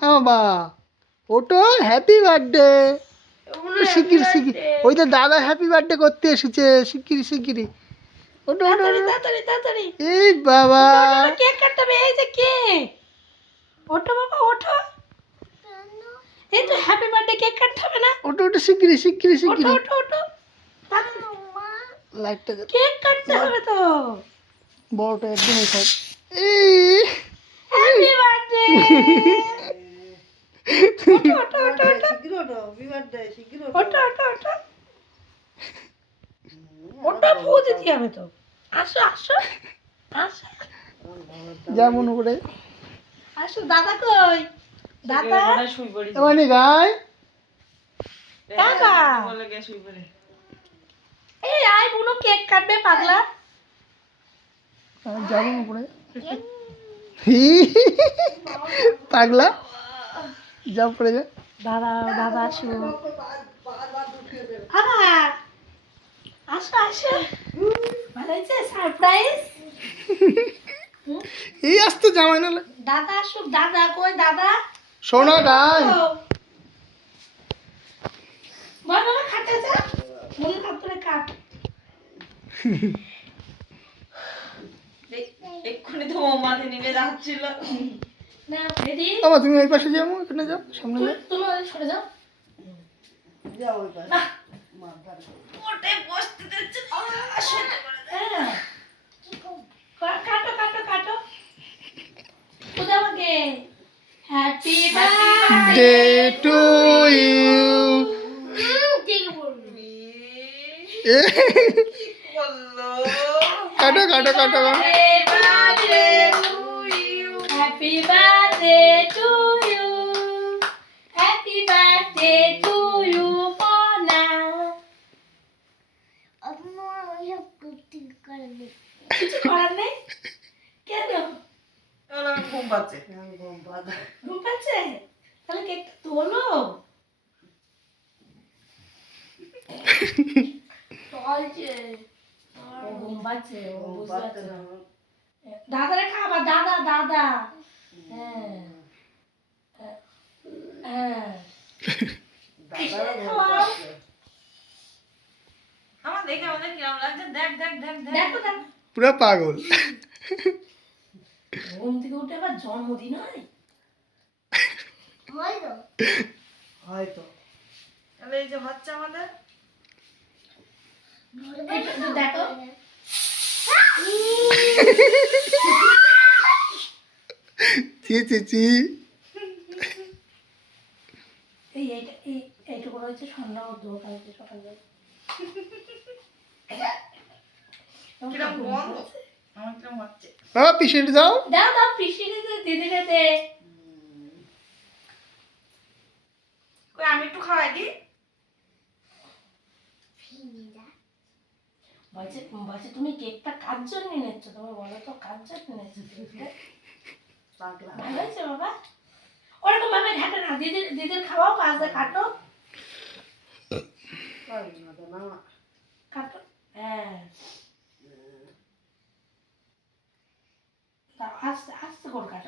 বাবা ওটো happy birthday শিগগির শিগগির ওই তো দাদা হ্যাপি বার্থডে করতে এসেছে শিগগিরি শিগগিরি ওটো ওটো তাড়াতাড়ি তাড়াতাড়ি এই বাবা কেক কাটতে হবে এই যে কেক ওঠো বাবা ওঠো এই তো হ্যাপি বার্থডে কেক কাটতে হবে না ওটো ওটো শিগগিরি শিগগিরি ওঠো শিগগিরি ওঠো ওঠো লাইটটা কেক কাটতে হবে তো বড়টা একদমই খাই এই হ্যাপি বার্থডে ওঠো ওঠো ওঠো ওঠো ওঠো ওঠো ওটা ফু দিতে হবে তো আসো আসো আসো যেমন করে আসো দাদা কই দাদা মানে গায় দাদা এই আয় বুনো কেক কাটবে পাগলা যেমন করে পাগলা যাও পড়ে যা দাদা দাদা আসো আবার আসো আসো ভালো হয়েছে সারপ্রাইজ এই আসতে জামাই না দাদা আসুক দাদা কই দাদা সোনা গায় বল বাবা খাটে যা মনে কাট করে কাট এক্ষুনি তো মোমবাতি নিভে যাচ্ছিল না রেডি বাবা তুমি ওই পাশে যাও এখানে যাও সামনে যাও তুমি সরে যাও ওটে বসতে দিচ্ছে হ্যাঁ। কাটো কাটো কাটো কোথাও আমাকে হ্যাপি ডে টু ইউ বললো কাটো কাটো কাটো happy birthday to you happy birthday to you পোনা কিছু করার নেই কেন ঘুম পাচ্ছে ঘুম পাচ্ছে তাহলে কেকটা তোলো চলছে ও ঘুম পাচ্ছে ও বুঝতে পারছে না দাদারে খাবার দাদা দাদা হ্যাঁ হ্যাঁ খাওয়াও আমার দেখে আমাদের কিরম লাগছে দেখ দেখ দেখ দেখ দেখো দেখো পুরো পাগল ঘুম থেকে উঠে আবার জন্মদিন হয় হয়তো তাহলে এই যে হচ্ছে আমাদের একটু দেখো চি চি চি এইটুকু রয়েছে সন্ধ্যা ও কালকে সকালে কিরম গন্ধ আমার কিরম হচ্ছে বাবা পিছনে যাও দাও দাও পিসিনে দিদিনে দে কই আমি একটু খাওয়াই দিই বলছে বলছে তুমি কেকটা কার জন্য নিচ্ছ তুমি বলো তো কার জন্য নিচ্ছ ভালো হয়েছে বাবা ওরকম ভাবে ঘাটে না দিদির দিদির খাওয়াও কাজে কাটো কাটো হ্যাঁ আস্তে আস্তে করে কাটো